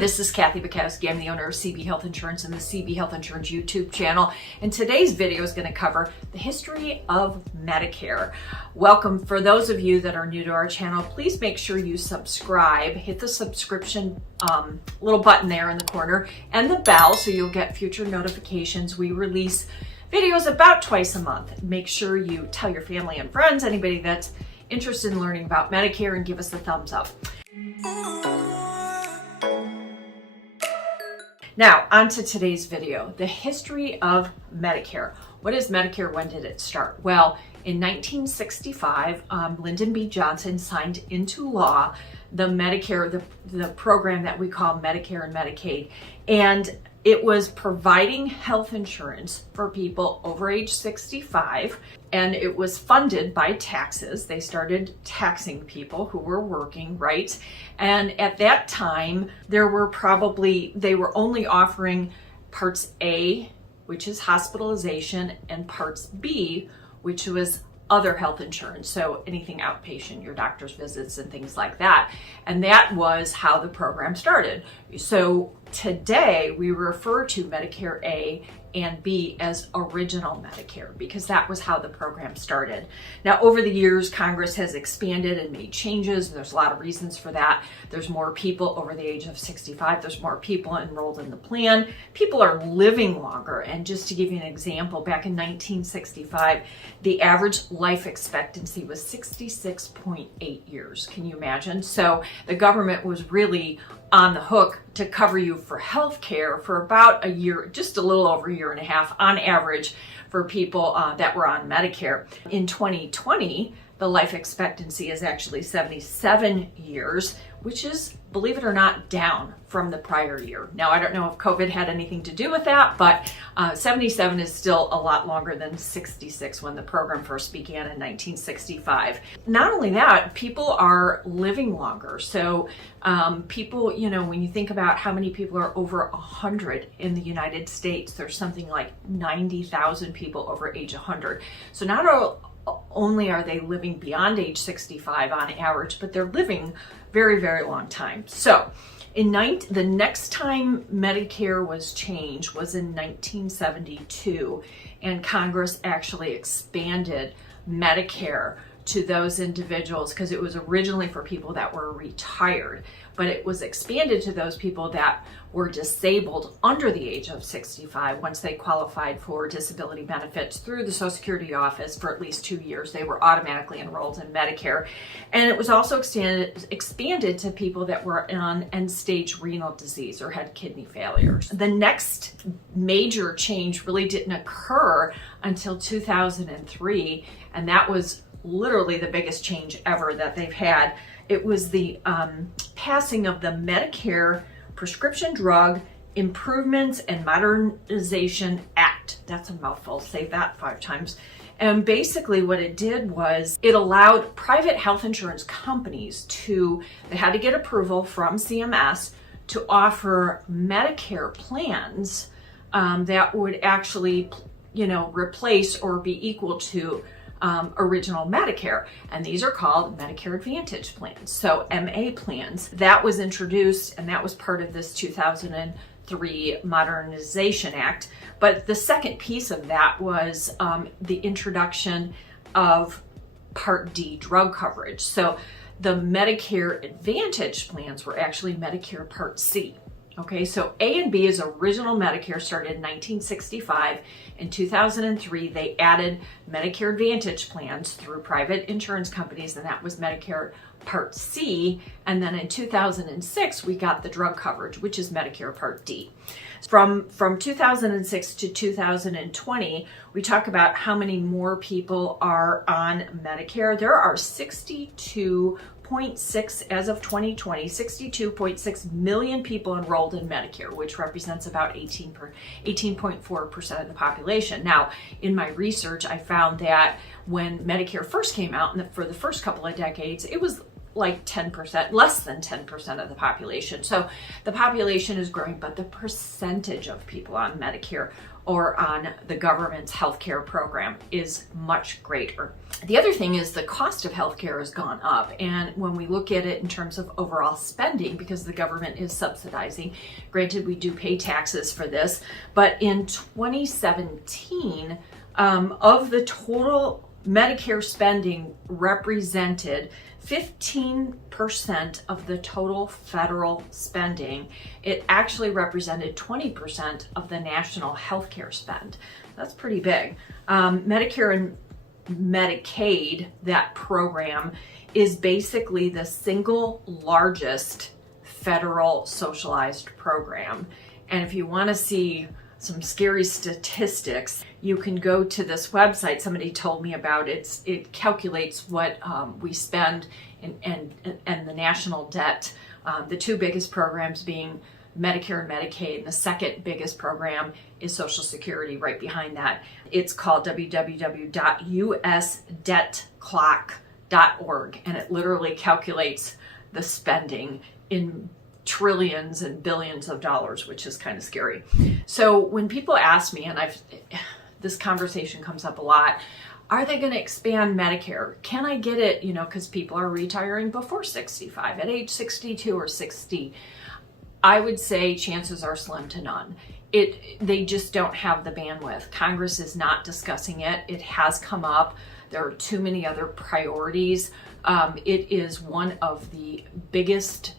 this is Kathy Bukowski. I'm the owner of CB Health Insurance and the CB Health Insurance YouTube channel. And today's video is going to cover the history of Medicare. Welcome. For those of you that are new to our channel, please make sure you subscribe. Hit the subscription little button there in the corner and the bell so you'll get future notifications. We release videos about twice a month. Make sure you tell your family and friends, anybody that's interested in learning about Medicare, and give us a thumbs up. Now, on to today's video, the history of Medicare. What is Medicare? When did it start? Well, in 1965, Lyndon B. Johnson signed into law the Medicare, the program that we call Medicare and Medicaid. And it was providing health insurance for people over age 65, and it was funded by taxes. They started taxing people who were working, right? And at that time, they were only offering Parts A, which is hospitalization, and Parts B, which was other health insurance, so anything outpatient, your doctor's visits and things like that. And that was how the program started. So today we refer to Medicare A and B as original Medicare because that was how the program started. Now, over the years, Congress has expanded and made changes. There's a lot of reasons for that. There's more people over the age of 65. There's more people enrolled in the plan. People are living longer. And just to give you an example, back in 1965, the average life expectancy was 66.8 years. Can you imagine? So the government was really on the hook to cover you for health care for about a year, just a little over a year and a half on average for people that were on Medicare. In 2020, the life expectancy is actually 77 years, which is, believe it or not, down from the prior year. Now, I don't know if COVID had anything to do with that, but 77 is still a lot longer than 66 when the program first began in 1965. Not only that, people are living longer. So people, when you think about how many people are over 100 in the United States, there's something like 90,000 people over age 100. So not only are they living beyond age 65 on average, but they're living very, very long time. So the next time Medicare was changed was in 1972, and Congress actually expanded Medicare to those individuals because it was originally for people that were retired, but it was expanded to those people that were disabled under the age of 65. Once they qualified for disability benefits through the Social Security office for at least 2 years, they were automatically enrolled in Medicare. And it was also expanded to people that were on end-stage renal disease or had kidney failure. The next major change really didn't occur until 2003, and that was literally the biggest change ever that they've had. It was the passing of the Medicare Prescription Drug Improvements and Modernization Act. That's a mouthful, say that 5 times. And basically what it did was it allowed private health insurance companies they had to get approval from CMS to offer Medicare plans that would actually, replace or be equal to original Medicare, and these are called Medicare Advantage plans, so MA plans. That was introduced, and that was part of this 2003 Modernization Act. But the second piece of that was the introduction of Part D drug coverage. So the Medicare Advantage plans were actually Medicare Part C. Okay, so A and B is original Medicare, started in 1965. In 2003, they added Medicare Advantage plans through private insurance companies, and that was Medicare Part C. And then in 2006, we got the drug coverage, which is Medicare Part D. From 2006 to 2020, we talk about how many more people are on Medicare. There are 62.6 as of 2020, 62.6 million people enrolled in Medicare, which represents about 18.4% of the population. Now, in my research, I found that when Medicare first came out, and for the first couple of decades, it was like 10%, less than 10% of the population. So the population is growing, but the percentage of people on Medicare or on the government's healthcare program is much greater. The other thing is the cost of healthcare has gone up. And when we look at it in terms of overall spending, because the government is subsidizing, granted, we do pay taxes for this, but in 2017, of the total Medicare spending represented 15% of the total federal spending. It actually represented 20% of the national healthcare spend. That's pretty big. Medicare and Medicaid, that program, is basically the single largest federal socialized program. And if you want to see some scary statistics, you can go to this website somebody told me about. It calculates what we spend and the national debt. The two biggest programs being Medicare and Medicaid, and the second biggest program is Social Security right behind that. It's called www.usdebtclock.org, and it literally calculates the spending in trillions and billions of dollars, which is kind of scary. So when people ask me, and this conversation comes up a lot, are they going to expand Medicare? Can I get it, because people are retiring before 65, at age 62 or 60. I would say chances are slim to none. They just don't have the bandwidth. Congress is not discussing it. It has come up. There are too many other priorities. It is one of the biggest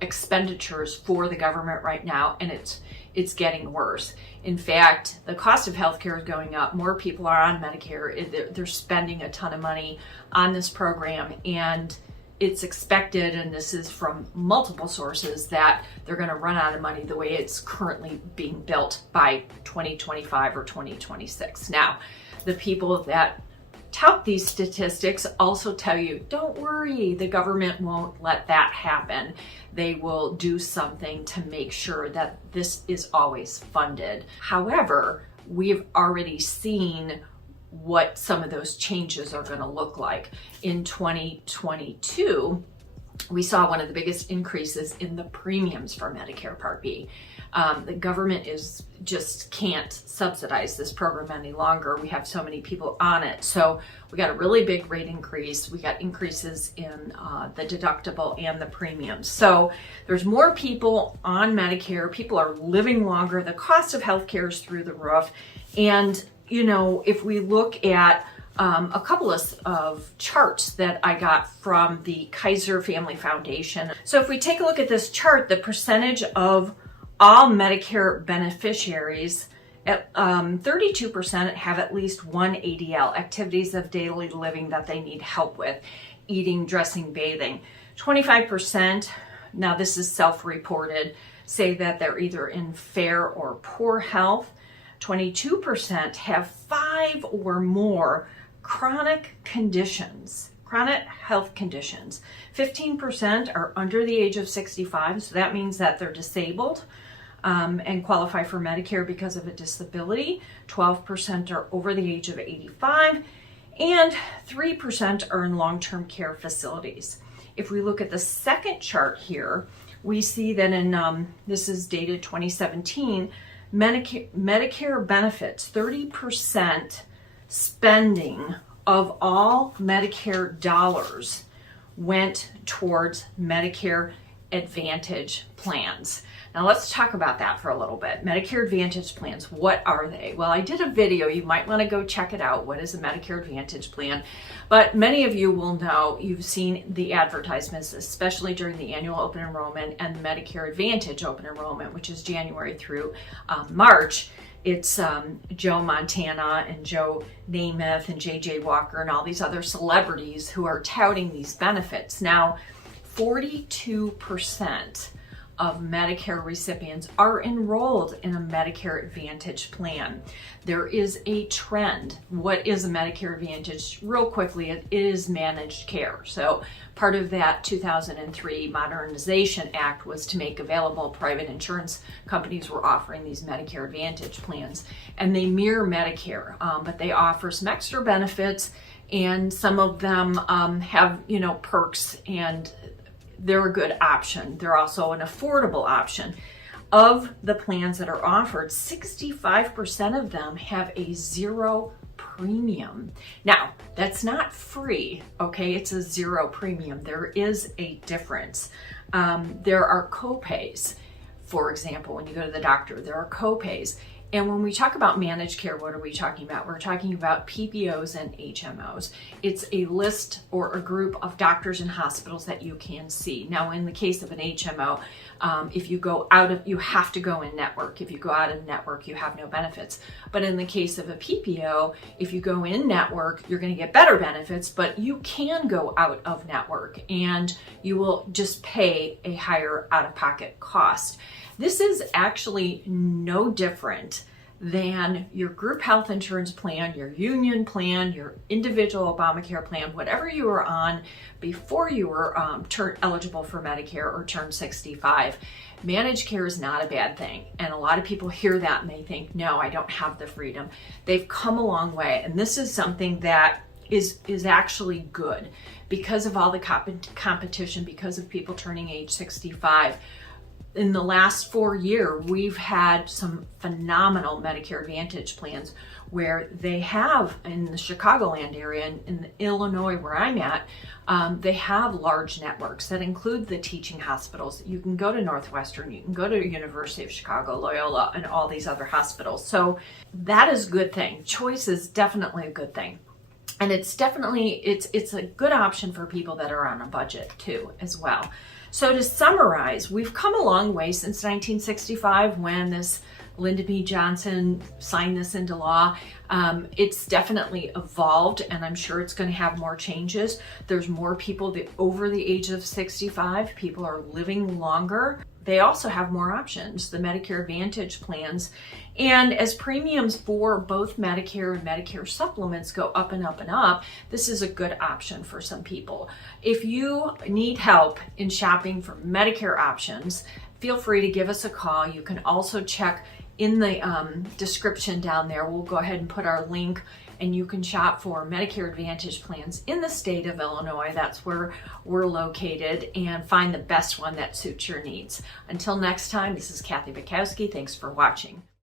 expenditures for the government right now, and it's getting worse. In fact, the cost of healthcare is going up. More people are on Medicare. They're spending a ton of money on this program, and it's expected, and this is from multiple sources, that they're going to run out of money the way it's currently being built by 2025 or 2026. Now, the people that tout these statistics also tell you, don't worry, the government won't let that happen. They will do something to make sure that this is always funded. However, we've already seen what some of those changes are going to look like. In 2022, we saw one of the biggest increases in the premiums for Medicare Part B. The government just can't subsidize this program any longer. We have so many people on it. So we got a really big rate increase. We got increases in the deductible and the premiums. So there's more people on Medicare. People are living longer. The cost of healthcare is through the roof. And if we look at a couple of charts that I got from the Kaiser Family Foundation. So if we take a look at this chart, the percentage of all Medicare beneficiaries, 32% have at least one ADL, activities of daily living that they need help with, eating, dressing, bathing. 25%, now this is self-reported, say that they're either in fair or poor health. 22% have 5 or more chronic health conditions. 15% are under the age of 65, so that means that they're disabled and qualify for Medicare because of a disability. 12% are over the age of 85, and 3% are in long-term care facilities. If we look at the second chart here, we see that this is dated 2017, Medicare benefits, 30% spending of all Medicare dollars went towards Medicare Advantage plans. Now let's talk about that for a little bit. Medicare Advantage plans, what are they? Well, I did a video, you might want to go check it out. What is a Medicare Advantage plan? But many of you will know, you've seen the advertisements, especially during the annual open enrollment and the Medicare Advantage open enrollment, which is January through March. It's Joe Montana and Joe Namath and JJ Walker and all these other celebrities who are touting these benefits. Now, 42% of Medicare recipients are enrolled in a Medicare Advantage plan. There is a trend. What is a Medicare Advantage? Real quickly, it is managed care. So part of that 2003 Modernization Act was to make available. Private insurance companies were offering these Medicare Advantage plans, and they mirror Medicare, but they offer some extra benefits, and some of them have perks, and they're a good option. They're also an affordable option. Of the plans that are offered, 65% of them have a 0 premium. Now, that's not free, okay? It's a zero premium. There is a difference. There are copays. For example, when you go to the doctor, there are copays. And when we talk about managed care, what are we talking about? We're talking about PPOs and HMOs. It's a list or a group of doctors and hospitals that you can see. Now, in the case of an HMO, if you go out of, you have to go in network. If you go out of network, you have no benefits. But in the case of a PPO, if you go in network, you're going to get better benefits, but you can go out of network and you will just pay a higher out-of-pocket cost. This is actually no different than your group health insurance plan, your union plan, your individual Obamacare plan, whatever you were on before you were eligible for Medicare or turned 65. Managed care is not a bad thing. And a lot of people hear that and they think, no, I don't have the freedom. They've come a long way. And this is something that is actually good because of all the competition, because of people turning age 65. In the last 4 years, we've had some phenomenal Medicare Advantage plans where they have, in the Chicagoland area and in Illinois where I'm at, they have large networks that include the teaching hospitals. You can go to Northwestern, you can go to University of Chicago, Loyola, and all these other hospitals. So that is a good thing. Choice is definitely a good thing. And it's definitely, it's a good option for people that are on a budget too, as well. So to summarize, we've come a long way since 1965 when this Lyndon B. Johnson signed this into law. It's definitely evolved, and I'm sure it's going to have more changes. There's more people over the age of 65. People are living longer. They also have more options, the Medicare Advantage plans. And as premiums for both Medicare and Medicare supplements go up and up and up, this is a good option for some people. If you need help in shopping for Medicare options, feel free to give us a call. You can also check in the description down there. We'll go ahead and put our link, and you can shop for Medicare Advantage plans in the state of Illinois. That's where we're located, and find the best one that suits your needs. Until next time, this is Kathy Bukowski. Thanks for watching.